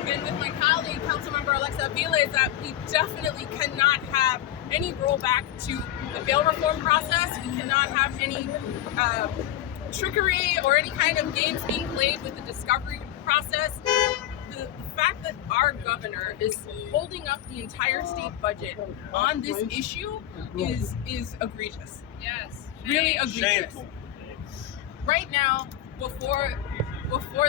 and with my colleague, Councilmember Alexa Avila, is that we definitely cannot have any rollback to the bail reform process. We cannot have any trickery or any kind of games being played with the discovery process. The fact that our governor is holding up the entire state budget on this issue is egregious. Yes. Really egregious. Shameful. Right now, before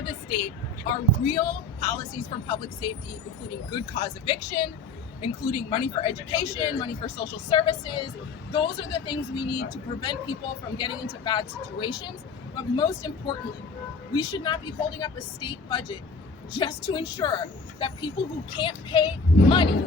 the state are real policies for public safety, including good cause eviction, including money for education, money for social services. Those are the things we need to prevent people from getting into bad situations. But most importantly, we should not be holding up a state budget just to ensure that people who can't pay money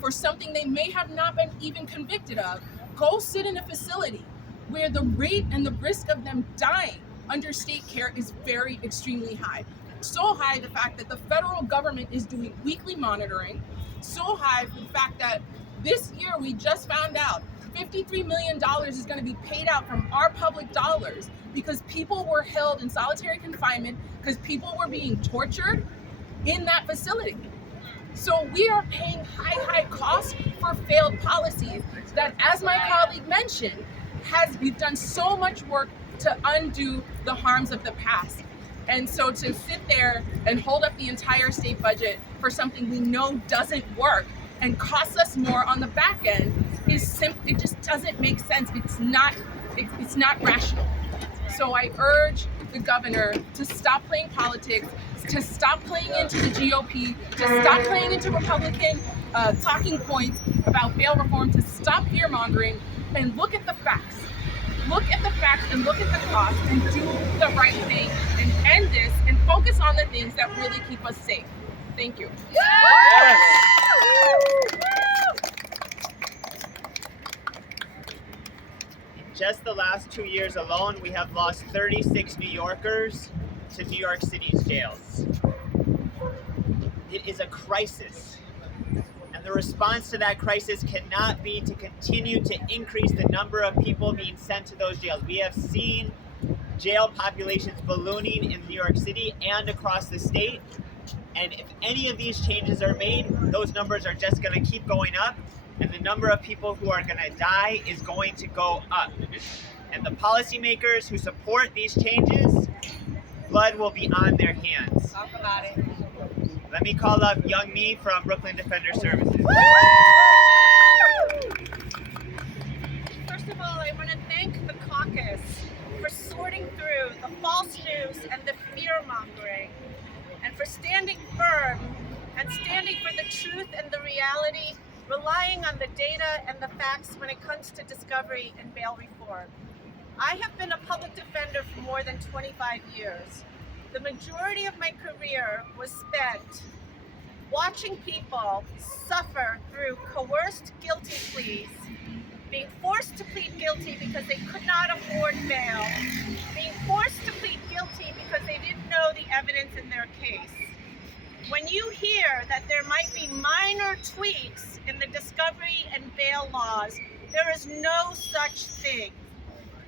for something they may have not been even convicted of go sit in a facility where the rate and the risk of them dying under state care is very extremely high. So high, the fact that the federal government is doing weekly monitoring. So high, the fact that this year we just found out $53 million is going to be paid out from our public dollars because people were held in solitary confinement because people were being tortured in that facility. So we are paying high costs for failed policies that, as my colleague mentioned, we've done so much work to undo the harms of the past. And so to sit there and hold up the entire state budget for something we know doesn't work and costs us more on the back end it just doesn't make sense. It's not rational. So I urge the governor to stop playing politics, to stop playing into the GOP, to stop playing into Republican talking points about bail reform, to stop fear-mongering and look at the facts. Look at the facts and look at the costs and do the right thing and end this and focus on the things that really keep us safe. Thank you. Yes. In just the last 2 years alone, we have lost 36 New Yorkers to New York City's jails. It is a crisis. And the response to that crisis cannot be to continue to increase the number of people being sent to those jails. We have seen jail populations ballooning in New York City and across the state. And if any of these changes are made, those numbers are just going to keep going up. And the number of people who are going to die is going to go up. And the policymakers who support these changes, blood will be on their hands. Talk about it. Let me call up Young Me from Brooklyn Defender Services. First of all, I want to thank the caucus for sorting through the false news and the fear-mongering, and for standing firm and standing for the truth and the reality, relying on the data and the facts when it comes to discovery and bail reform. I have been a public defender for more than 25 years. The majority of my career was spent watching people suffer through coerced guilty pleas, being forced to plead guilty because they could not afford bail, being forced to plead guilty because they didn't know the evidence in their case. When you hear that there might be minor tweaks in the discovery and bail laws, there is no such thing.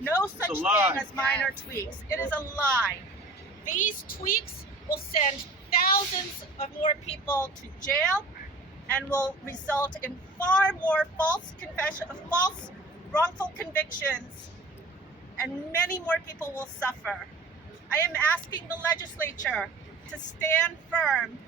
No such thing as minor tweaks. It is a lie. These tweaks will send thousands of more people to jail and will result in far more false wrongful convictions, and many more people will suffer. I am asking the legislature to stand firm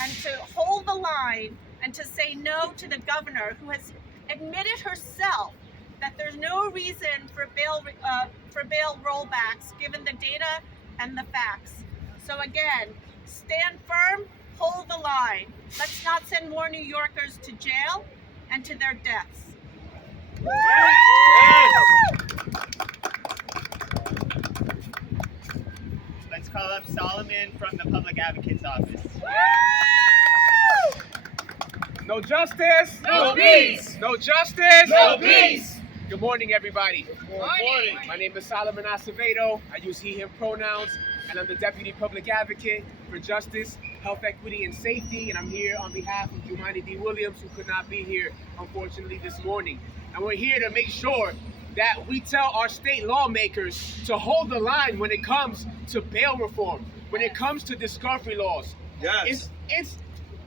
and to hold the line and to say no to the governor, who has admitted herself that there's no reason for bail rollbacks given the data and the facts. So again, stand firm, hold the line. Let's not send more New Yorkers to jail and to their deaths. Yes. Let's call up Solomon from the Public Advocate's Office. No justice, No peace. No justice, No peace. Good morning, everybody. Good morning. My name is Solomon Acevedo. I use he, him pronouns, and I'm the Deputy Public Advocate for Justice, Health, Equity, and Safety, and I'm here on behalf of Jumani D. Williams, who could not be here, unfortunately, this morning. And we're here to make sure that we tell our state lawmakers to hold the line when it comes to bail reform, when it comes to discovery laws. Yes. It's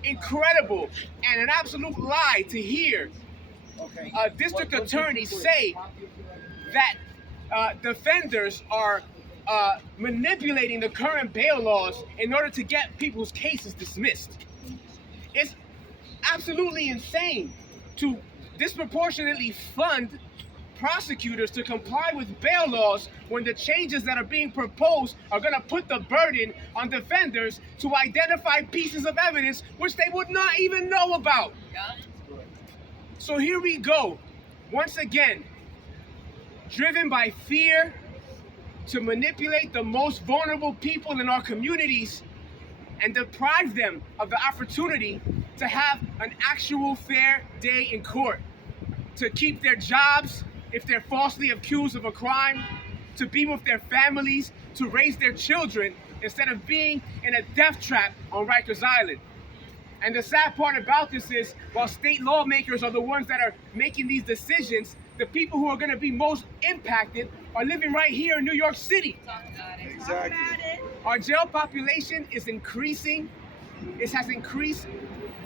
incredible and an absolute lie to hear a district attorney say that defenders are manipulating the current bail laws in order to get people's cases dismissed. It's absolutely insane to disproportionately fund prosecutors to comply with bail laws when the changes that are being proposed are going to put the burden on defenders to identify pieces of evidence which they would not even know about. So here we go, once again, driven by fear to manipulate the most vulnerable people in our communities and deprive them of the opportunity to have an actual fair day in court, to keep their jobs if they're falsely accused of a crime, to be with their families, to raise their children instead of being in a death trap on Rikers Island. And the sad part about this is, while state lawmakers are the ones that are making these decisions, the people who are going to be most impacted are living right here in New York City. Exactly. Our jail population is increasing. It has increased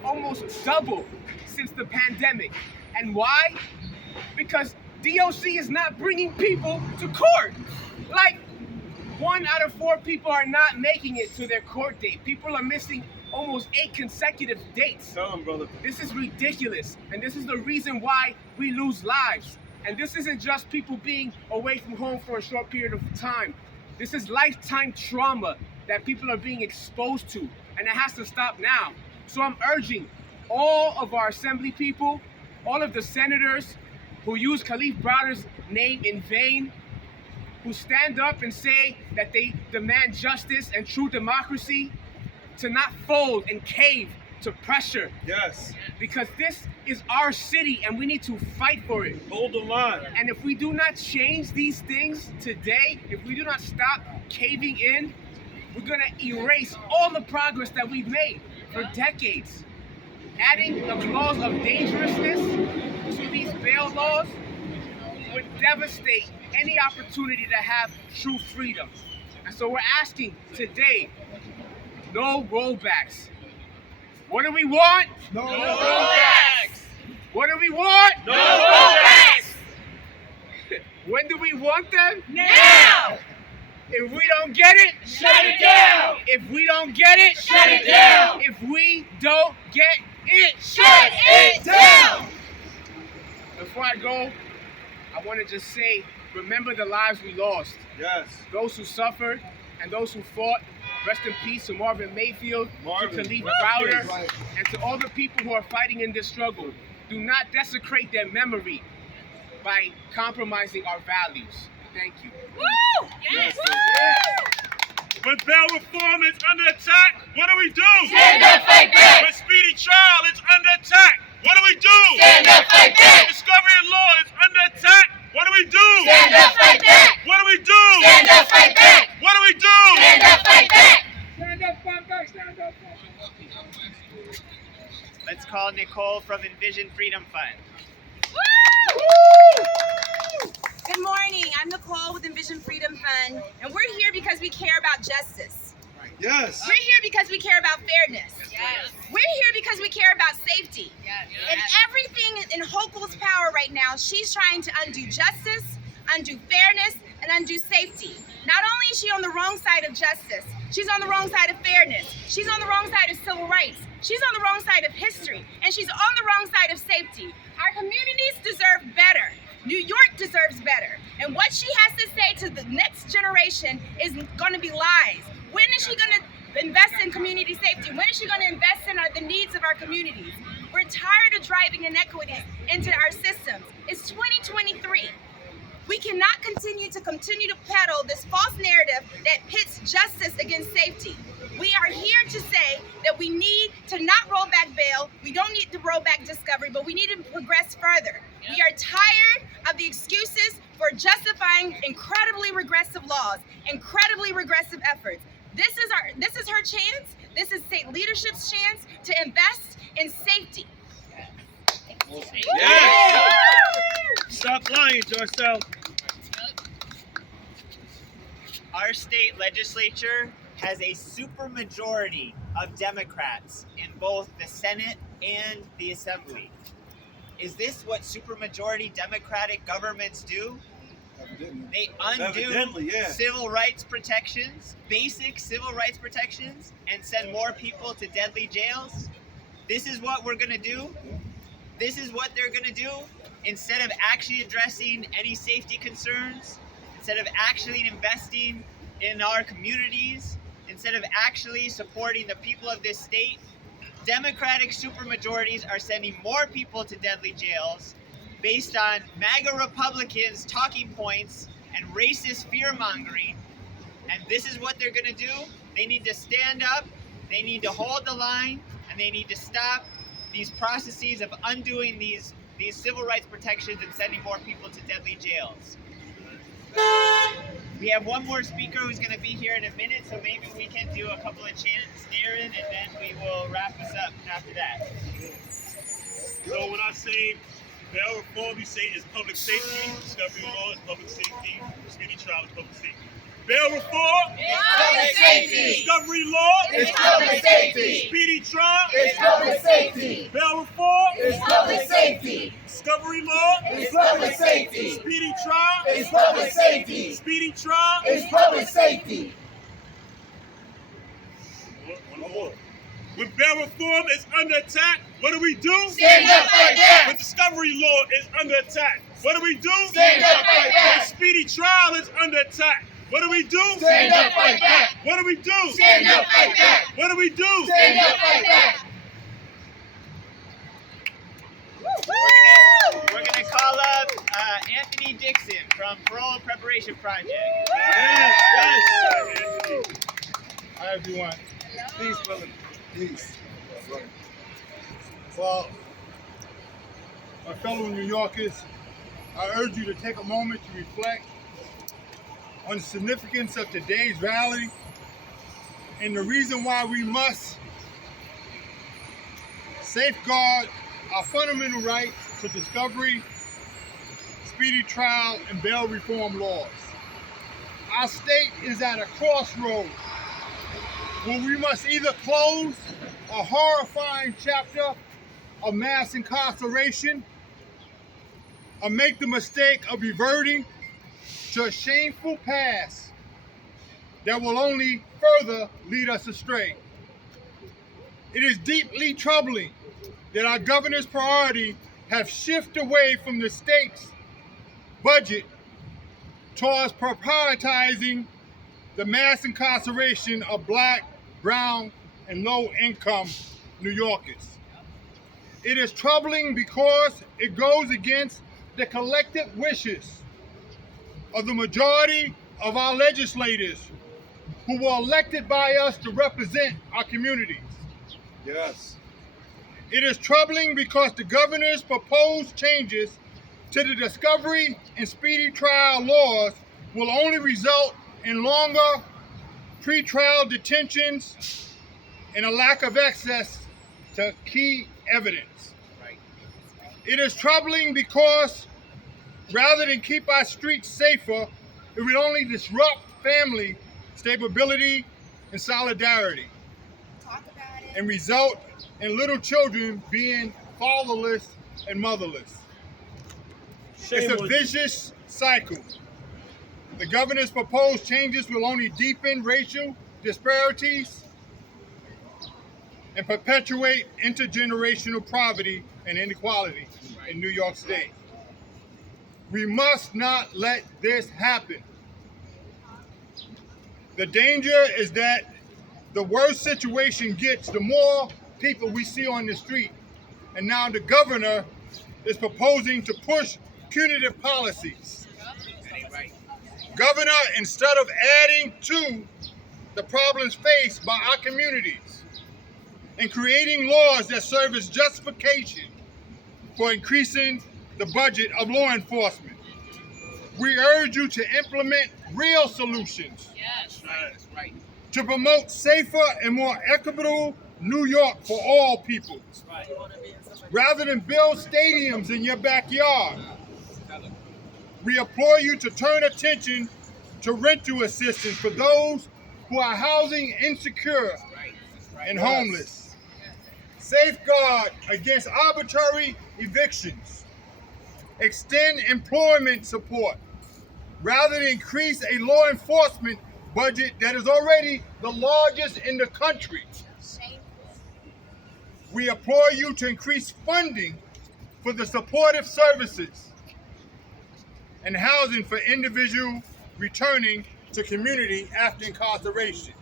almost double since the pandemic. And why? Because DOC is not bringing people to court. Like, 1 out of 4 people are not making it to their court date. People are missing almost 8 consecutive dates. Tell him, brother. This is ridiculous, and this is the reason why we lose lives. And this isn't just people being away from home for a short period of time. This is lifetime trauma that people are being exposed to, and it has to stop now. So I'm urging all of our assembly people, all of the senators who use Khalif Browder's name in vain, who stand up and say that they demand justice and true democracy, to not fold and cave to pressure. Yes. Because this is our city and we need to fight for it. Hold the line. And if we do not change these things today, if we do not stop caving in, we're going to erase all the progress that we've made for decades. Adding the clause of dangerousness to these bail laws would devastate any opportunity to have true freedom. And so we're asking today, no rollbacks. What do we want? No rollbacks. What do we want? No rollbacks. When do we want them? Now! If we don't get it, Shut it down! if we don't get it, Shut it down! if we don't get it, Shut it down! Before I go, I want to just say, remember the lives we lost. Yes. Those who suffered and those who fought. Rest in peace to Marvin Mayfield, to Khalif Browder, and to all the people who are fighting in this struggle. Do not desecrate their memory by compromising our values. Thank you. Woo! Yes! When bail reform is under attack, what do we do? Stand up, fight back! When speedy trial is under attack, what do we do? Stand up, fight back! Discovery of law is under attack, what do we do? Stand up, fight back! What do we do? Stand up, fight back! What do we do? Stand up, fight back! Stand up, fight back, stand up, fight back. Let's call Nicole from Envision Freedom Fund. Good morning. I'm Nicole with Envision Freedom Fund, and we're here because we care about justice. Yes. We're here because we care about fairness. Yes. We're here because we care about safety. Yes. And everything in Hochul's power right now, she's trying to undo justice, undo fairness, and undo safety. Not only is she on the wrong side of justice, she's on the wrong side of fairness. She's on the wrong side of civil rights. She's on the wrong side of history. And she's on the wrong side of safety. Our communities deserve better. New York deserves better. And what she has to say to the next generation is going to be lies. When is she going to invest in community safety? When is she going to invest in the needs of our communities? We're tired of driving inequities into our systems. It's 2023. We cannot continue to peddle this false narrative that pits justice against safety. We are here to say that we need to not roll back bail. We don't need to roll back discovery, but we need to progress further. We are tired of the excuses for justifying incredibly regressive laws, incredibly regressive efforts. This is her chance. This is state leadership's chance to invest in safety. Yes. Stop lying to yourself. Our state legislature has a supermajority of Democrats in both the Senate and the Assembly. Is this what supermajority Democratic governments do? They undo civil rights protections, basic civil rights protections, and send more people to deadly jails? This is what we're going to do? This is what they're going to do? Instead of actually addressing any safety concerns, instead of actually investing in our communities, instead of actually supporting the people of this state, Democratic supermajorities are sending more people to deadly jails based on MAGA Republicans' talking points and racist fear-mongering. And this is what they're going to do. They need to stand up, they need to hold the line, and they need to stop these processes of undoing these civil rights protections and sending more people to deadly jails. We have one more speaker who's going to be here in a minute, so maybe we can do a couple of chants, Aaron, and then we will wrap us up after that. So when I say bail reform, we say it's public safety. Discovery law is public safety. Speedy trial is public safety. Bail reform It's public safety. Discovery law It's public safety. Speedy trial It's public safety. Bail reform It's public safety. Discovery law It's public safety. Speedy trial It's public safety. Speedy trial. It's public safety. One more. When bail reform is under attack, what do we do? Stand up like that. When discovery law is under attack, what do we do? Stand up like that. When speedy trial is under attack, what do we do? Stand up like that. What do we do? Stand up like that. What do we do? Stand up like that. We're gonna call up Anthony Dixon from Parole Preparation Project. Yes, yes. Hi, everyone. Peace, brother. Peace. Well, my fellow New Yorkers, I urge you to take a moment to reflect on the significance of today's rally and the reason why we must safeguard our fundamental right to discovery, speedy trial, and bail reform laws. Our state is at a crossroads where we must either close a horrifying chapter of mass incarceration or make the mistake of reverting to a shameful past that will only further lead us astray. It is deeply troubling that our governor's priority have shifted away from the state's budget towards prioritizing the mass incarceration of Black, brown, and low-income New Yorkers. It is troubling because it goes against the collective wishes of the majority of our legislators who were elected by us to represent our communities. Yes. It is troubling because the governor's proposed changes to the discovery and speedy trial laws will only result in longer pretrial detentions and a lack of access to key evidence. Right. It is troubling because rather than keep our streets safer, it would only disrupt family stability and solidarity and result in little children being fatherless and motherless. It's a vicious cycle. The governor's proposed changes will only deepen racial disparities and perpetuate intergenerational poverty and inequality in New York State. We must not let this happen. The danger is that the worse situation gets, the more people we see on the street. And now the governor is proposing to push punitive policies. That ain't right. Governor, instead of adding to the problems faced by our communities and creating laws that serve as justification for increasing the budget of law enforcement, we urge you to implement real solutions That's right. to promote safer and more equitable New York for all people. Rather than build stadiums in your backyard, we implore you to turn attention to rental assistance for those who are housing insecure and homeless. Safeguard against arbitrary evictions. Extend employment support rather than increase a law enforcement budget that is already the largest in the country. We implore you to increase funding for the supportive services and housing for individuals returning to community after incarceration.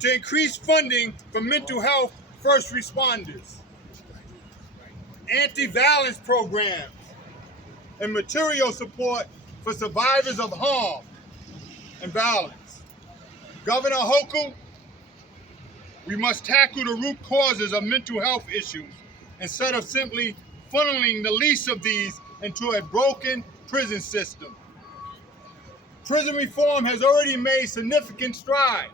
To increase funding for mental health first responders, anti-violence programs, and material support for survivors of harm and violence. Governor Hochul, we must tackle the root causes of mental health issues instead of simply funneling the least of these into a broken prison system. Prison reform has already made significant strides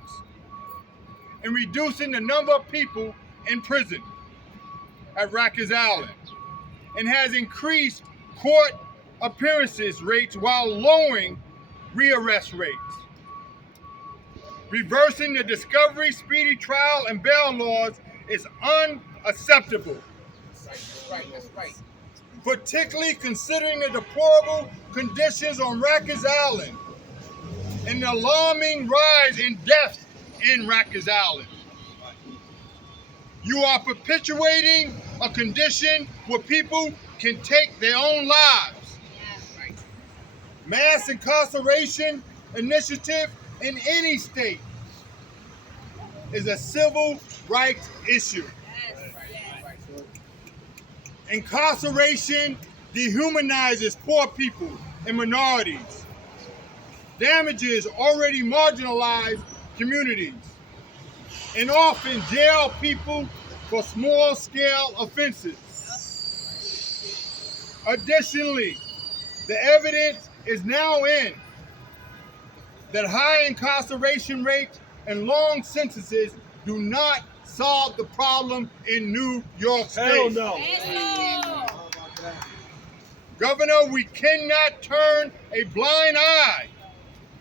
in reducing the number of people in prison at Rikers Island and has increased court appearances rates while lowering rearrest rates. Reversing the discovery, speedy trial, and bail laws is unacceptable. That's right. Particularly considering the deplorable conditions on Rikers Island and the alarming rise in deaths in Rikers Island. You are perpetuating a condition where people can take their own lives. Mass incarceration initiative in any state is a civil rights issue. Incarceration dehumanizes poor people and minorities, damages already marginalized communities, and often jail people for small-scale offenses. Additionally, the evidence is now in that high incarceration rates and long sentences do not solve the problem in New York State. Hell no. Governor, we cannot turn a blind eye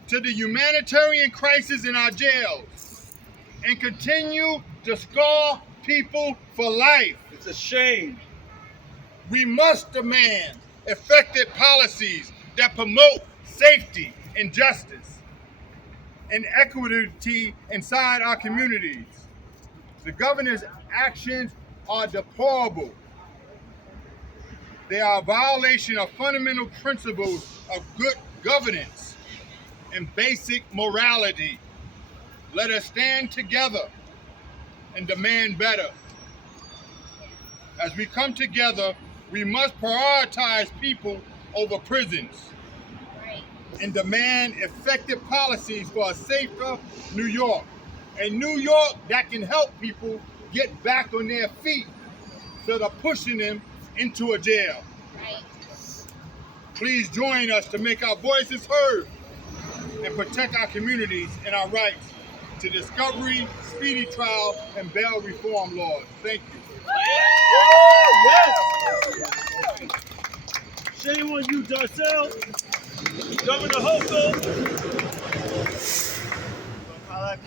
to the humanitarian crisis in our jails and continue to scar people for life. It's a shame. We must demand effective policies that promote safety and justice and equity inside our communities. The governor's actions are deplorable. They are a violation of fundamental principles of good governance and basic morality. Let us stand together and demand better. As we come together, we must prioritize people over prisons and demand effective policies for a safer New York. A New York that can help people get back on their feet instead of pushing them into a jail. Please join us to make our voices heard and protect our communities and our rights to discovery, speedy trial, and bail reform laws. Thank you. Yes! Shame on you, Darcel. Governor Hochul.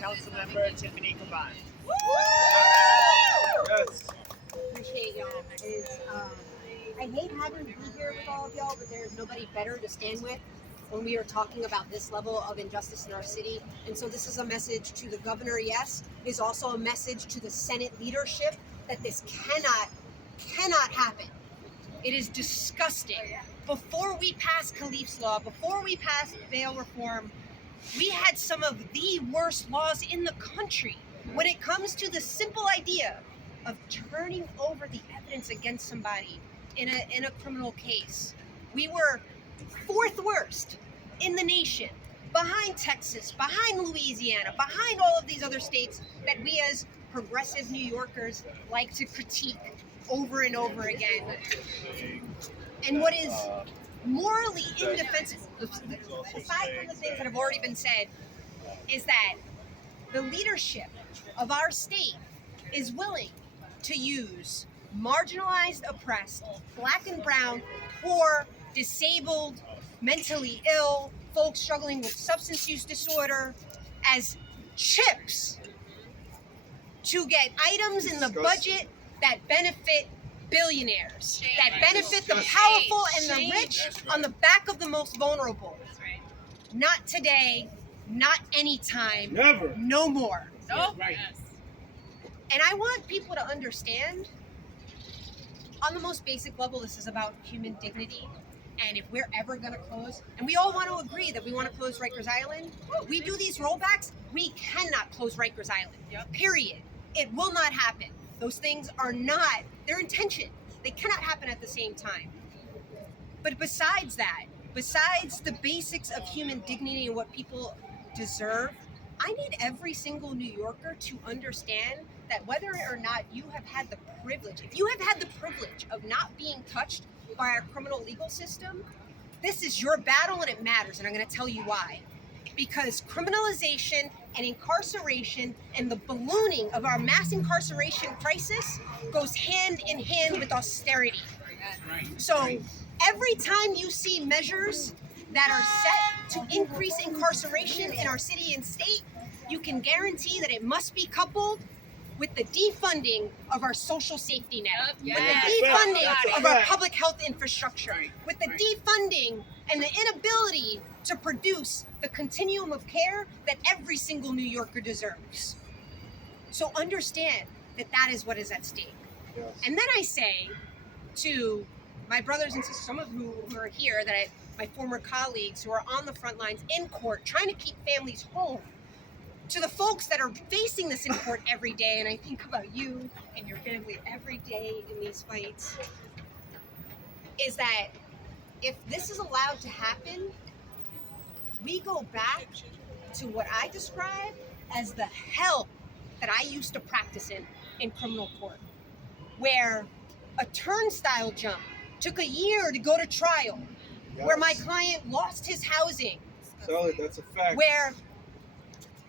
Councilmember Tiffany Caban. Yes. Appreciate y'all. I hate having to be here with all of y'all, but there's nobody better to stand with when we are talking about this level of injustice in our city. And so this is a message to the governor, yes. It is also a message to the Senate leadership that this cannot happen. It is disgusting. Before we passed Khalif's law, before we passed bail reform, we had some of the worst laws in the country when it comes to the simple idea of turning over the evidence against somebody in a criminal case. We were fourth worst in the nation, behind Texas, behind Louisiana, behind all of these other states that we as progressive New Yorkers like to critique over and over again. And what is morally indefensible, aside from the things that have already been said, is that the leadership of our state is willing to use marginalized, oppressed, black and brown, poor, disabled, mentally ill, folks struggling with substance use disorder as chips to get items in the budget that benefit billionaires, that benefit the powerful and the rich on the back of the most vulnerable. Not today, not anytime, Never. no more. Nope. Right. And I want people to understand, on the most basic level, this is about human dignity. And if we're ever going to close, and we all want to agree that we want to close Rikers Island, we do these rollbacks, we cannot close Rikers Island. Period. It will not happen. Those things are not their intention. They cannot happen at the same time. But besides that, besides the basics of human dignity and what people deserve, I need every single New Yorker to understand that whether or not you have had the privilege, if you have had the privilege of not being touched by our criminal legal system, this is your battle and it matters, and I'm going to tell you why. Because criminalization and incarceration and the ballooning of our mass incarceration crisis goes hand in hand with austerity. So every time you see measures that are set to increase incarceration in our city and state, you can guarantee that it must be coupled with the defunding of our social safety net, with the defunding of our public health infrastructure, with the defunding and the inability to produce the continuum of care that every single New Yorker deserves. So understand that that is what is at stake. And then I say to my brothers and sisters, some of who are here, my former colleagues who are on the front lines in court trying to keep families home, to the folks that are facing this in court every day, and I think about you and your family every day in these fights, is that if this is allowed to happen, we go back to what I describe as the hell that I used to practice in criminal court, where a turnstile jump took a year to go to trial, where my client lost his housing, That's a fact. where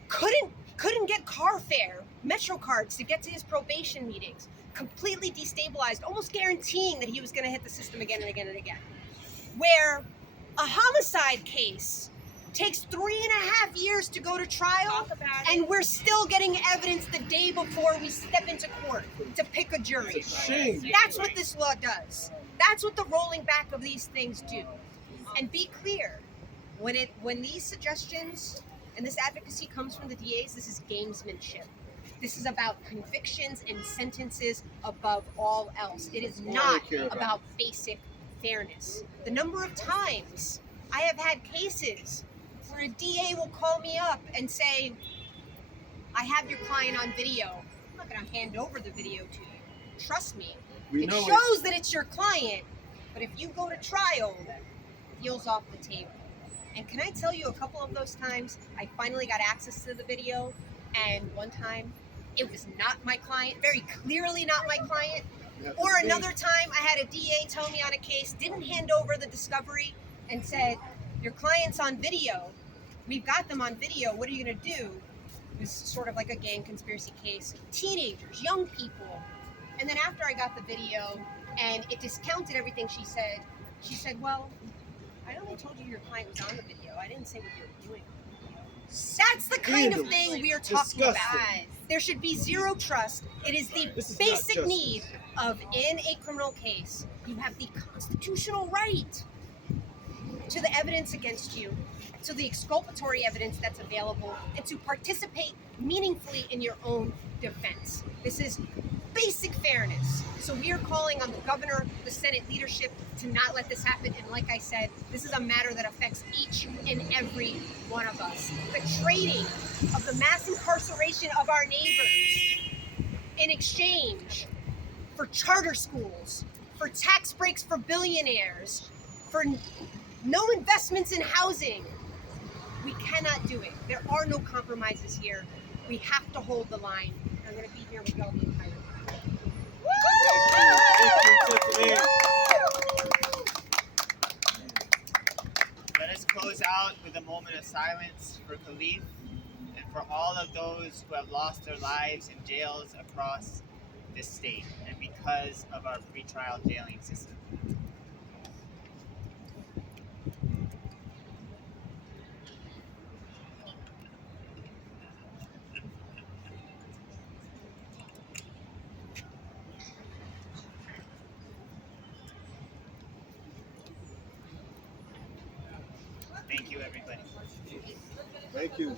couldn't get car fare, Metro cards to get to his probation meetings, completely destabilized, almost guaranteeing that he was going to hit the system again and again and again. Where a homicide case takes 3.5 years to go to trial, and we're still getting evidence the day before we step into court to pick a jury. It's a shame. That's what this law does. That's what the rolling back of these things do. And be clear, when these suggestions and this advocacy comes from the DAs, this is gamesmanship. This is about convictions and sentences above all else. It is not about basic fairness. The number of times I have had cases where a DA will call me up and say, I have your client on video. I'm not going to hand over the video to you. Trust me. It shows that it's your client, but if you go to trial, the deal's off the table. And can I tell you, a couple of those times, I finally got access to the video, and one time, it was not my client, very clearly not my client. Or another time, I had a DA tell me on a case, didn't hand over the discovery, and said, your client's on video. We've got them on video. What are you going to do? It was sort of like a gang conspiracy case. Teenagers, young people. And then after I got the video, and it discounted everything she said, well, I only told you your client was on the video. I didn't say what you were doing. That's the kind of thing we are talking about. There should be zero trust. It is the basic need of, in a criminal case, you have the constitutional right to the evidence against you, to the exculpatory evidence that's available, and to participate meaningfully in your own defense. This is basic fairness. So we are calling on the governor, the Senate leadership to not let this happen. And like I said, this is a matter that affects each and every one of us. The trading of the mass incarceration of our neighbors in exchange for charter schools, for tax breaks for billionaires, for no investments in housing. We cannot do it. There are no compromises here. We have to hold the line. I'm going to be here with y'all the entire time. Let us close out with a moment of silence for Khalif and for all of those who have lost their lives in jails across this state and because of our pretrial jailing system. Thank you, everybody. Thank you.